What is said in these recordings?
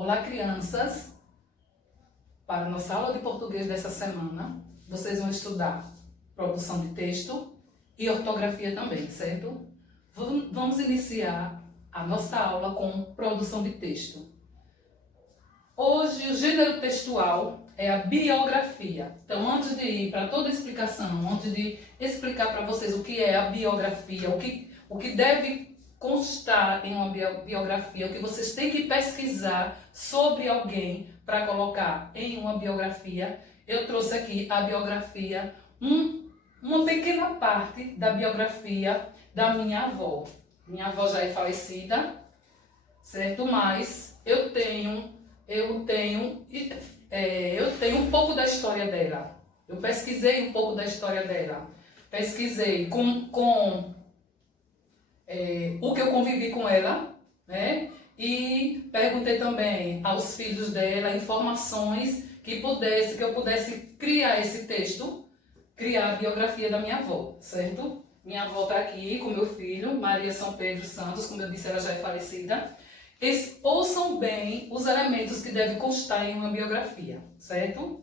Olá, crianças! Para a nossa aula de português dessa semana, vocês vão estudar produção de texto e ortografia também, certo? Vamos iniciar a nossa aula com produção de texto. Hoje, o gênero textual é a biografia. Então, antes de ir para toda a explicação, antes de explicar para vocês o que é a biografia, o que deve constar em uma biografia, o que vocês têm que pesquisar sobre alguém para colocar em uma biografia, eu trouxe aqui a biografia, uma pequena parte da biografia da minha avó. Minha avó já é falecida, certo? Mas eu tenho um pouco da história dela. Eu pesquisei um pouco da história dela. Pesquisei o que eu convivi com ela, né? E perguntei também aos filhos dela informações que eu pudesse criar esse texto, criar a biografia da minha avó, certo? Minha avó está aqui com meu filho, Maria São Pedro Santos, como eu disse, ela já é falecida. Ouçam bem os elementos que devem constar em uma biografia, certo?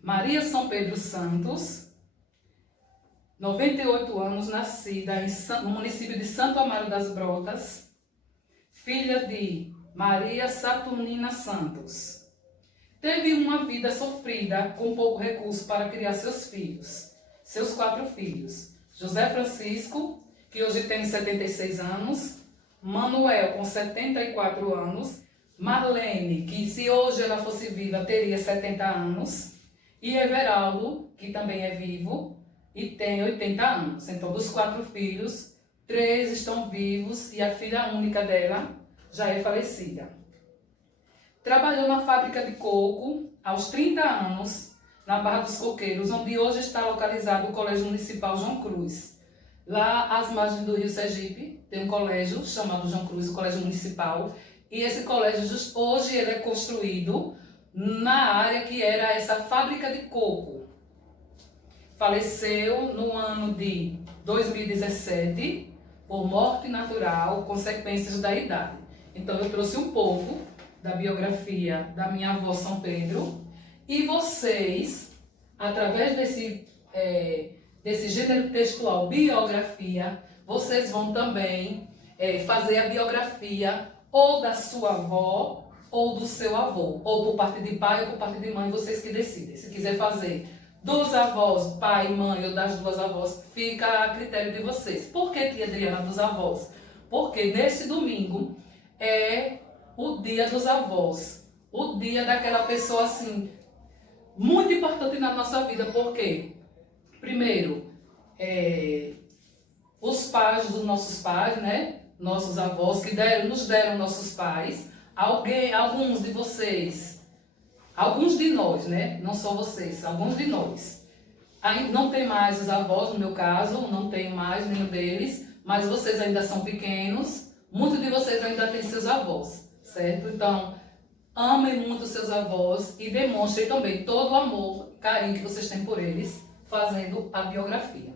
Maria São Pedro Santos, 98 anos, nascida no município de Santo Amaro das Brotas, filha de Maria Saturnina Santos. Teve uma vida sofrida com pouco recurso para criar seus filhos, seus 4 filhos. José Francisco, que hoje tem 76 anos, Manuel, com 74 anos, Marlene, que se hoje ela fosse viva teria 70 anos, e Everaldo, que também é vivo, e tem 80 anos. Então, dos 4 filhos, 3 estão vivos e a filha única dela já é falecida. Trabalhou na fábrica de coco aos 30 anos, na Barra dos Coqueiros, onde hoje está localizado o Colégio Municipal João Cruz. Lá, às margens do Rio Sergipe, tem um colégio chamado João Cruz, o Colégio Municipal, e esse colégio, hoje, ele é construído na área que era essa fábrica de coco. Faleceu no ano de 2017 por morte natural, consequências da idade. Então eu trouxe um pouco da biografia da minha avó São Pedro e vocês, através desse gênero textual biografia, vocês vão também fazer a biografia ou da sua avó ou do seu avô, ou por parte de pai ou por parte de mãe, vocês que decidem. Se quiser fazer dos avós, pai, mãe ou das 2 avós, fica a critério de vocês. Por que, tia Adriana, dos avós? Porque neste domingo é o dia dos avós. O dia daquela pessoa, assim, muito importante na nossa vida. Por quê? Primeiro, os pais dos nossos pais, né? Nossos avós que nos deram nossos pais. Alguns de vocês... Alguns de nós, né? Não só vocês, alguns de nós. Aí não tem mais os avós, no meu caso, não tenho mais nenhum deles, mas vocês ainda são pequenos, muitos de vocês ainda têm seus avós, certo? Então, amem muito seus avós e demonstrem também todo o amor, carinho que vocês têm por eles, fazendo a biografia.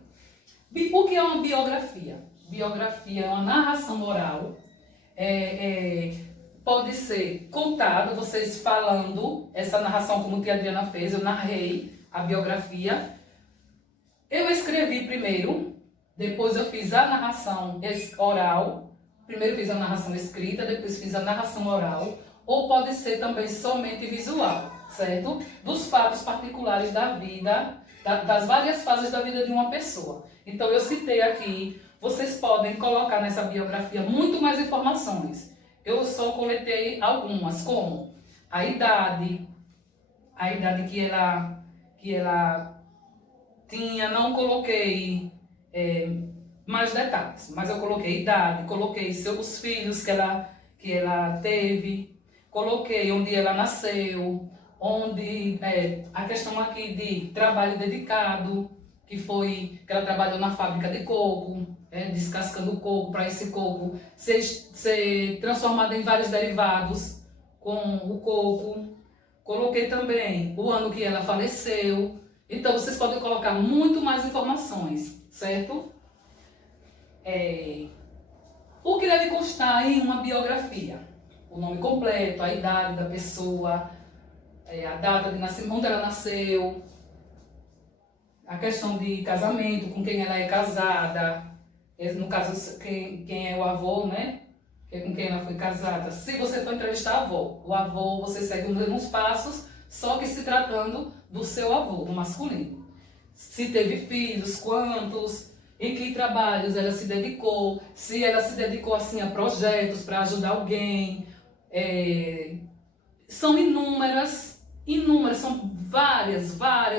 O que é uma biografia? Biografia é uma narração oral, pode ser contado, vocês falando essa narração como a tia Adriana fez, eu narrei a biografia. Eu escrevi primeiro, depois eu fiz a narração oral. Primeiro fiz a narração escrita, depois fiz a narração oral. Ou pode ser também somente visual, certo? Dos fatos particulares da vida, das várias fases da vida de uma pessoa. Então eu citei aqui, vocês podem colocar nessa biografia muito mais informações. Eu só coletei algumas, como a idade que ela tinha, não coloquei mais detalhes, mas eu coloquei idade, coloquei os filhos que ela teve, coloquei onde ela nasceu, a questão aqui de trabalho dedicado, que ela trabalhou na fábrica de coco, descascando o coco para esse coco ser transformado em vários derivados com o coco. Coloquei também o ano que ela faleceu. Então vocês podem colocar muito mais informações, certo? O que deve constar em uma biografia? o nome completo, a idade da pessoa, a data de nascimento, onde ela nasceu, a questão de casamento, com quem ela é casada, no caso, quem é o avô, né? Com quem ela foi casada. Se você for entrevistar a avó, o avô, você segue os mesmos passos, só que se tratando do seu avô, do masculino. Se teve filhos, quantos, em que trabalhos ela se dedicou, se ela se dedicou assim a projetos para ajudar alguém. São inúmeras, são várias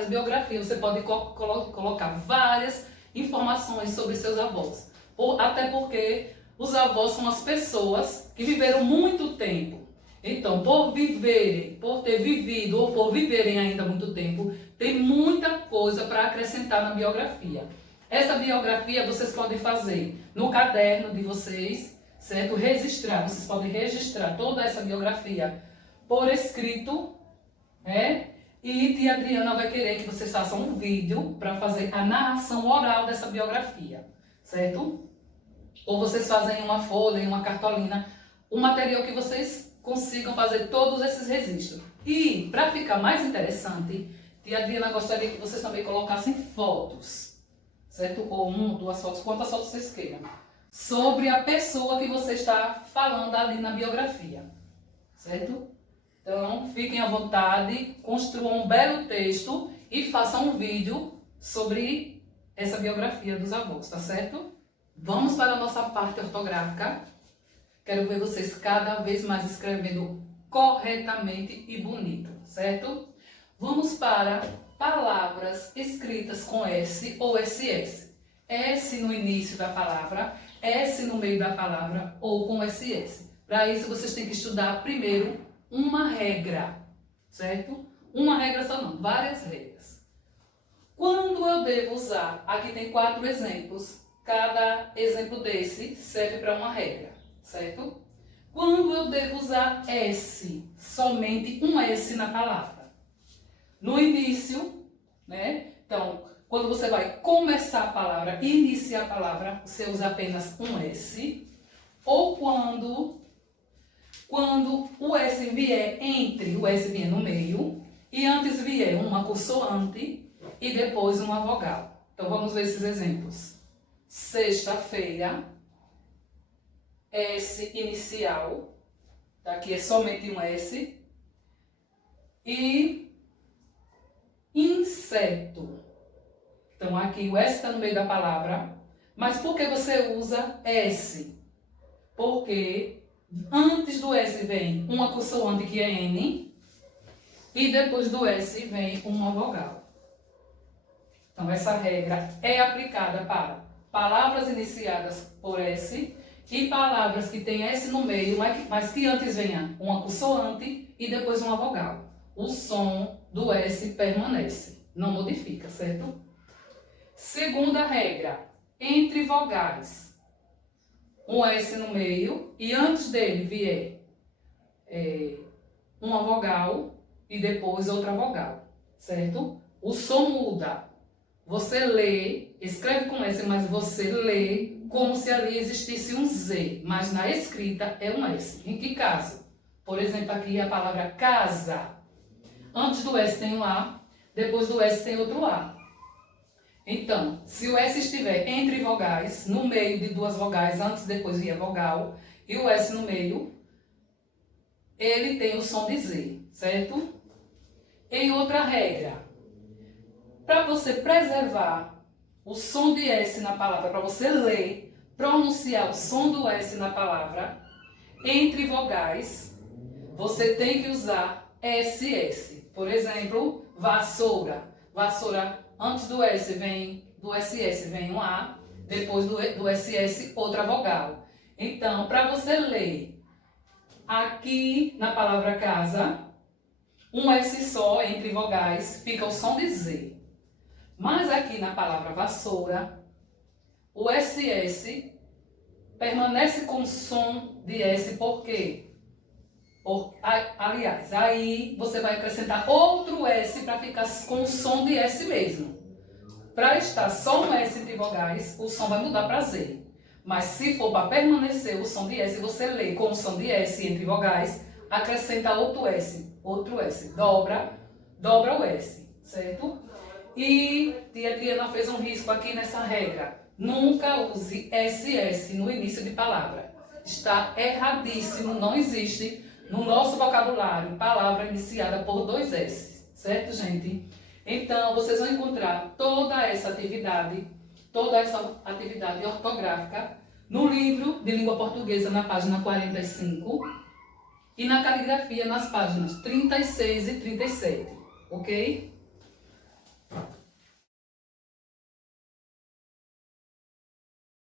biografias. Você pode colocar várias informações sobre seus avós. Até porque os avós são as pessoas que viveram muito tempo. Então, por ter vivido ou por viverem ainda muito tempo, tem muita coisa para acrescentar na biografia. Essa biografia vocês podem fazer no caderno de vocês, certo? Vocês podem registrar toda essa biografia por escrito, né? E tia Adriana vai querer que vocês façam um vídeo para fazer a narração oral dessa biografia, certo? Ou vocês fazem uma folha, uma cartolina, um material que vocês consigam fazer todos esses registros. E, para ficar mais interessante, tia Adriana gostaria que vocês também colocassem fotos, certo? Ou duas fotos, quantas fotos vocês queiram, sobre a pessoa que você está falando ali na biografia, certo? Então, fiquem à vontade, construam um belo texto e façam um vídeo sobre essa biografia dos avós, tá certo? Vamos para a nossa parte ortográfica. Quero ver vocês cada vez mais escrevendo corretamente e bonito, certo? Vamos para palavras escritas com S ou SS. S no início da palavra, S no meio da palavra ou com SS. Para isso, vocês têm que estudar primeiro uma regra, certo? Uma regra só não, várias regras. Quando eu devo usar? Aqui tem 4 exemplos. Cada exemplo desse serve para uma regra, certo? Quando eu devo usar S, somente um S na palavra. No início, né? Então, quando você vai começar a palavra, iniciar a palavra, você usa apenas um S. Ou quando o S vier o S vier no meio, e antes vier uma consoante e depois uma vogal. Então, vamos ver esses exemplos. Sexta-feira, S inicial, aqui é somente um S, e inseto. Então, aqui o S está no meio da palavra, mas por que você usa S? Porque antes do S vem uma consoante que é N, e depois do S vem uma vogal. Então, essa regra é aplicada para palavras iniciadas por S e palavras que têm S no meio, mas que antes venha uma consoante e depois uma vogal. O som do S permanece, não modifica, certo? Segunda regra, entre vogais. Um S no meio e antes dele vier uma vogal e depois outra vogal, certo? O som muda. Você lê, escreve com S, mas você lê como se ali existisse um Z, mas na escrita é um S. Em que caso? Por exemplo, aqui a palavra casa. Antes do S tem um A, depois do S tem outro A. Então, se o S estiver entre vogais, no meio de 2 vogais, antes e depois via vogal, e o S no meio, ele tem o som de Z, certo? Em outra regra, para você preservar o som de S na palavra, para você ler, pronunciar o som do S na palavra, entre vogais, você tem que usar SS. Por exemplo, vassoura. Vassoura, antes do S do SS vem um A, depois do SS outra vogal. Então, para você ler aqui na palavra casa, um S só entre vogais, fica o som de Z. Mas aqui na palavra vassoura, o SS permanece com som de S, por quê? Aliás, aí você vai acrescentar outro S para ficar com o som de S mesmo. Para estar só um S entre vogais, o som vai mudar para Z. Mas se for para permanecer o som de S, você lê com o som de S entre vogais, acrescenta outro S, dobra o S, certo? E tia Adriana fez um risco aqui nessa regra. Nunca use SS no início de palavra. Está erradíssimo, não existe no nosso vocabulário palavra iniciada por 2 S, certo, gente? Então, vocês vão encontrar toda essa atividade ortográfica no livro de língua portuguesa na página 45 e na caligrafia nas páginas 36 e 37, ok?